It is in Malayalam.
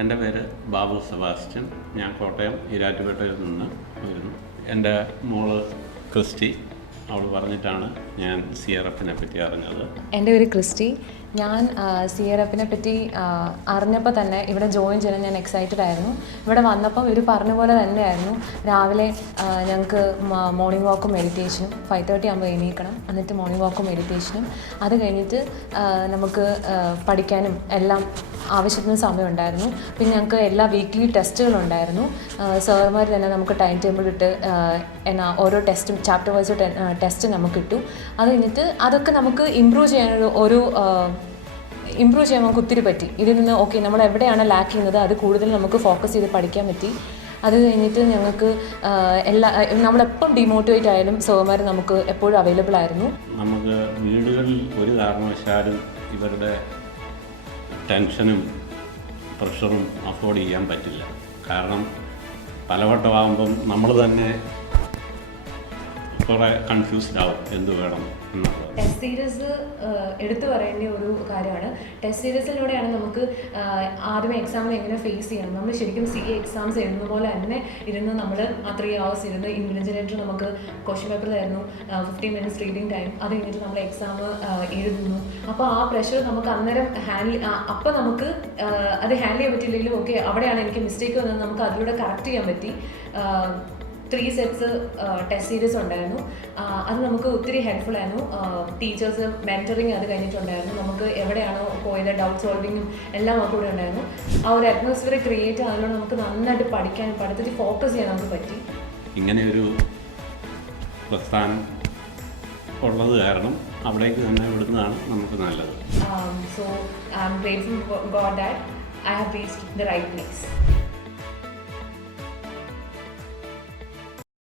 എൻ്റെ പേര് ബാബു സെബാസ്റ്റ്യൻ. ഞാൻ കോട്ടയം ഈരാറ്റുപേട്ടയിൽ നിന്ന് വരുന്നു. എൻ്റെ മോള് ക്രിസ്റ്റി, അവൾ പറഞ്ഞിട്ടാണ് ഞാൻ CRFനെ പറ്റി അറിഞ്ഞത്. എൻ്റെ പേര് ക്രിസ്റ്റി. ഞാൻ CRFനെ പറ്റി അറിഞ്ഞപ്പോൾ തന്നെ ഇവിടെ ജോയിൻ ചെയ്യാൻ ഞാൻ എക്സൈറ്റഡ് ആയിരുന്നു. ഇവിടെ വന്നപ്പം ഇവർ പറഞ്ഞ പോലെ തന്നെയായിരുന്നു. രാവിലെ ഞങ്ങൾക്ക് മോർണിംഗ് വാക്കും മെഡിറ്റേഷനും 5:30 ആകുമ്പോൾ എണീക്കണം. എന്നിട്ട് മോർണിംഗ് വാക്കും മെഡിറ്റേഷനും അത് കഴിഞ്ഞിട്ട് നമുക്ക് പഠിക്കാനും എല്ലാം ആവശ്യത്തിന് സമയമുണ്ടായിരുന്നു. പിന്നെ ഞങ്ങൾക്ക് എല്ലാ വീക്ക്ലി ടെസ്റ്റുകളുണ്ടായിരുന്നു. സാറുമാർ തന്നെ നമുക്ക് ടൈം ടേബിൾ ഇട്ട് ഓരോ ടെസ്റ്റും ചാപ്റ്റർ വൈസ് ടെസ്റ്റ് നമുക്ക് ഇട്ടു. അത് കഴിഞ്ഞിട്ട് അതൊക്കെ നമുക്ക് ഇമ്പ്രൂവ് ചെയ്യാൻ നമുക്ക് ഒത്തിരി പറ്റി. ഇതിൽ നിന്ന് നമ്മൾ എവിടെയാണ് ലാക്ക് ചെയ്യുന്നത് അത് കൂടുതൽ നമുക്ക് ഫോക്കസ് ചെയ്ത് പഠിക്കാൻ പറ്റി. അത് കഴിഞ്ഞിട്ട് ഞങ്ങൾക്ക് നമ്മളെപ്പം ഡിമോട്ടിവേറ്റ് ആയാലും സാറുമാർ നമുക്ക് എപ്പോഴും അവൈലബിൾ ആയിരുന്നു. നമുക്ക് വീടുകളിൽ ഒരു കാരണവശാലും ഇവരുടെ ടെൻഷനും പ്രഷറും അഫോർഡ് ചെയ്യാൻ പറ്റില്ല. കാരണം പലവട്ടമാകുമ്പം നമ്മൾ തന്നെ കുറേ കൺഫ്യൂസ്ഡ് ആവും എന്ത് വേണം എന്നുള്ളത്. ടെസ്റ്റ് സീരീസ് എടുത്തു പറയേണ്ട ഒരു കാര്യമാണ്. ടെസ്റ്റ് സീരീസിലൂടെയാണ് നമുക്ക് ആദ്യമേ എക്സാമിനെ എങ്ങനെ ഫേസ് ചെയ്യണം. നമ്മൾ ശരിക്കും CA എക്സാംസ് എഴുതുന്ന പോലെ തന്നെ ഇരുന്ന് നമ്മൾ 3 hours ഇരുന്ന് ഇൻവിജിലേറ്റർ നമുക്ക് ക്വസ്റ്റ്യൻ പേപ്പർ തരുന്നു, 15 minutes റീഡിങ് ടൈം. അത് കഴിഞ്ഞിട്ട് നമ്മൾ എക്സാം എഴുതുന്നു. അപ്പോൾ ആ പ്രഷർ നമുക്ക് അന്നേരം അപ്പോൾ നമുക്ക് അത് ഹാൻഡിൽ ചെയ്യാൻ പറ്റില്ലെങ്കിലും അവിടെയാണ് എനിക്ക് മിസ്റ്റേക്ക് വന്നത്, നമുക്ക് അതിലൂടെ കറക്റ്റ് ചെയ്യാൻ പറ്റി. 3 sets ടെസ്റ്റ് സീരീസ് ഉണ്ടായിരുന്നു. അത് നമുക്ക് ഒത്തിരി ഹെൽപ്ഫുൾ ആയിരുന്നു. ടീച്ചേഴ്സ് മെൻറ്ററിങ് അത് കഴിഞ്ഞിട്ടുണ്ടായിരുന്നു. നമുക്ക് എവിടെയാണോ പോയത് ഡൗട്ട് സോൾവിങ്ങും എല്ലാം നമുക്ക് കൂടെ ഉണ്ടായിരുന്നു. ആ ഒരു അറ്റ്മോസ്ഫിയർ ക്രിയേറ്റ് ആകുന്നതുകൊണ്ട് നമുക്ക് നന്നായിട്ട് പഠിക്കാനും പഠിത്തത്തിൽ ഫോക്കസ് ചെയ്യാൻ നമുക്ക് പറ്റി. ഇങ്ങനെയൊരു പ്രസ്ഥാനം ഉള്ളത് കാരണം അവിടേക്ക് തന്നെ വിടുന്നതാണ് നമുക്ക് നല്ലത്. So I'm grateful for God that I have reached the right place.